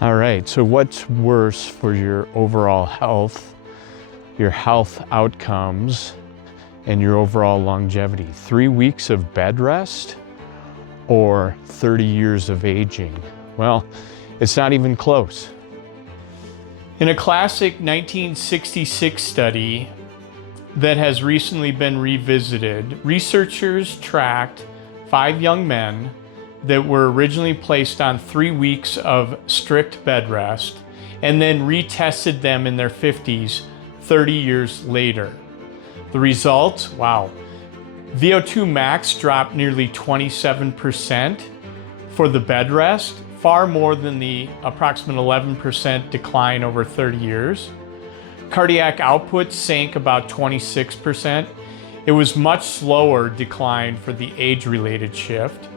All right, so what's worse for your overall health, your health outcomes, and your overall longevity? 3 weeks of bed rest or 30 years of aging? Well, it's not even close. In a classic 1966 study that has recently been revisited, researchers tracked 5 young men that were originally placed on 3 weeks of strict bed rest and then retested them in their 50s 30 years later. The results, wow. VO2 max dropped nearly 27% for the bed rest, far more than the approximate 11% decline over 30 years. Cardiac output sank about 26%. It was much slower decline for the age-related shift.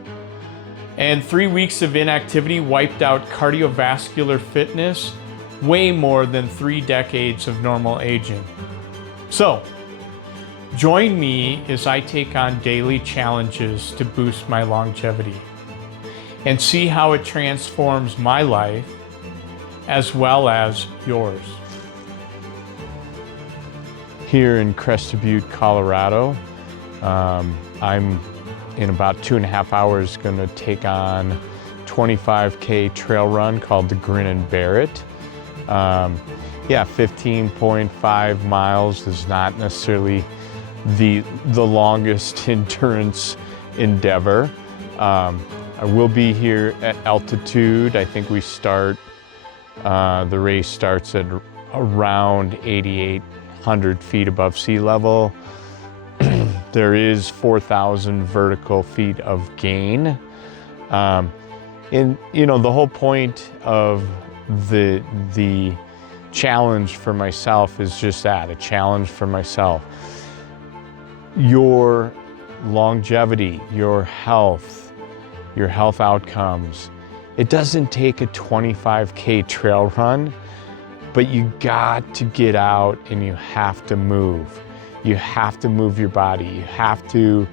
And 3 weeks of inactivity wiped out cardiovascular fitness way more than 3 decades of normal aging. So, join me as I take on daily challenges to boost my longevity and see how it transforms my life as well as yours. Here in Crested Butte, Colorado, I'm in about 2.5 hours going to take on 25K trail run called the Grin Bear It. 15.5 miles is not necessarily the longest endurance endeavor. I will be here at altitude. I think we start, the race starts at around 8,800 feet above sea level. There is 4,000 vertical feet of gain. And the whole point of the challenge for myself is just that, a challenge for myself. Your longevity, your health outcomes, it doesn't take a 25K trail run, but you got to get out and you have to move. You have to move your body. You have to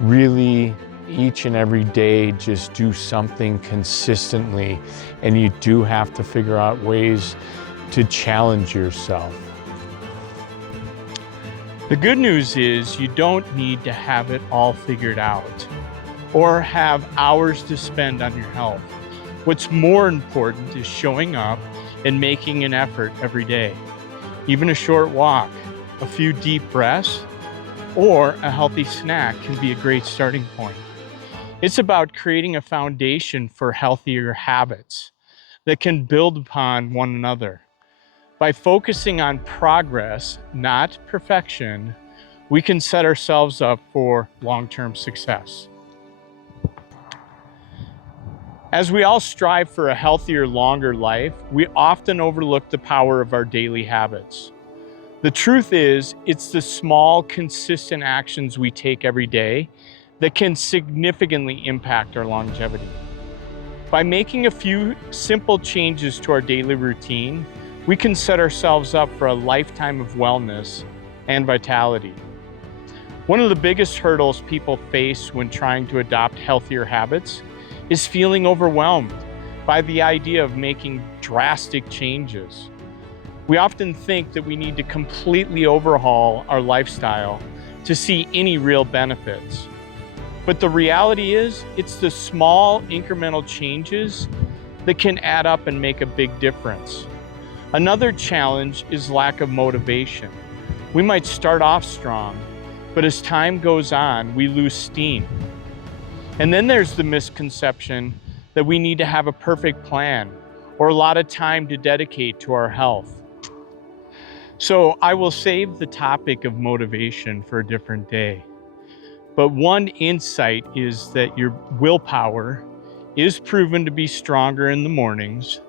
really each and every day just do something consistently, and you do have to figure out ways to challenge yourself. The good news is you don't need to have it all figured out or have hours to spend on your health. What's more important is showing up and making an effort every day. Even a short walk, a few deep breaths, or a healthy snack can be a great starting point. It's about creating a foundation for healthier habits that can build upon one another. By focusing on progress, not perfection, we can set ourselves up for long-term success. As we all strive for a healthier, longer life, we often overlook the power of our daily habits. The truth is, it's the small, consistent actions we take every day that can significantly impact our longevity. By making a few simple changes to our daily routine, we can set ourselves up for a lifetime of wellness and vitality. One of the biggest hurdles people face when trying to adopt healthier habits is feeling overwhelmed by the idea of making drastic changes. We often think that we need to completely overhaul our lifestyle to see any real benefits. But the reality is, it's the small incremental changes that can add up and make a big difference. Another challenge is lack of motivation. We might start off strong, but as time goes on, we lose steam. And then there's the misconception that we need to have a perfect plan or a lot of time to dedicate to our health. So I will save the topic of motivation for a different day. But one insight is that your willpower is proven to be stronger in the mornings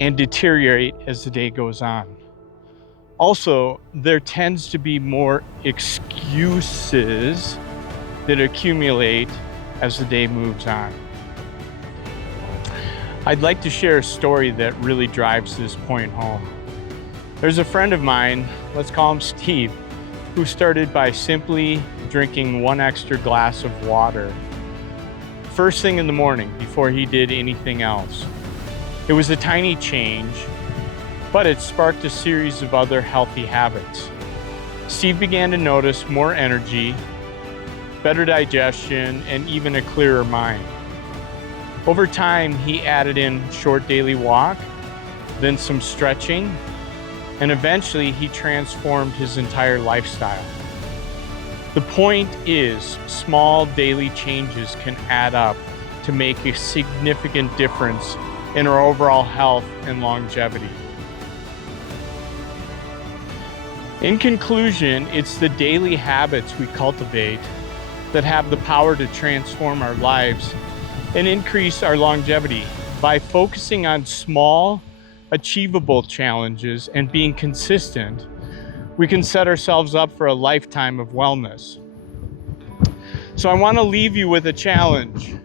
and deteriorate as the day goes on. Also, there tends to be more excuses that accumulate as the day moves on. I'd like to share a story that really drives this point home. There's a friend of mine, let's call him Steve, who started by simply drinking 1 extra glass of water first thing in the morning before he did anything else. It was a tiny change, but it sparked a series of other healthy habits. Steve began to notice more energy, better digestion, and even a clearer mind. Over time, he added in short daily walk, then some stretching, and eventually he transformed his entire lifestyle. The point is, small daily changes can add up to make a significant difference in our overall health and longevity. In conclusion, it's the daily habits we cultivate that have the power to transform our lives and increase our longevity. By focusing on small, achievable challenges and being consistent, we can set ourselves up for a lifetime of wellness. So I want to leave you with a challenge.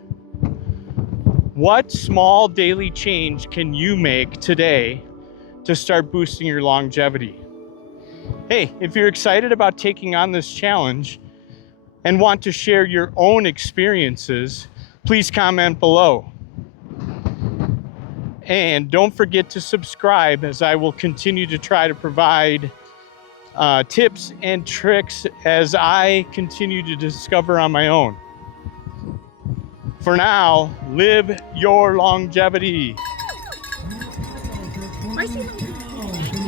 What small daily change can you make today to start boosting your longevity? Hey, if you're excited about taking on this challenge and want to share your own experiences, please comment below. And don't forget to subscribe, as I will continue to try to provide tips and tricks as I continue to discover on my own. For now, live your longevity. Why is he not-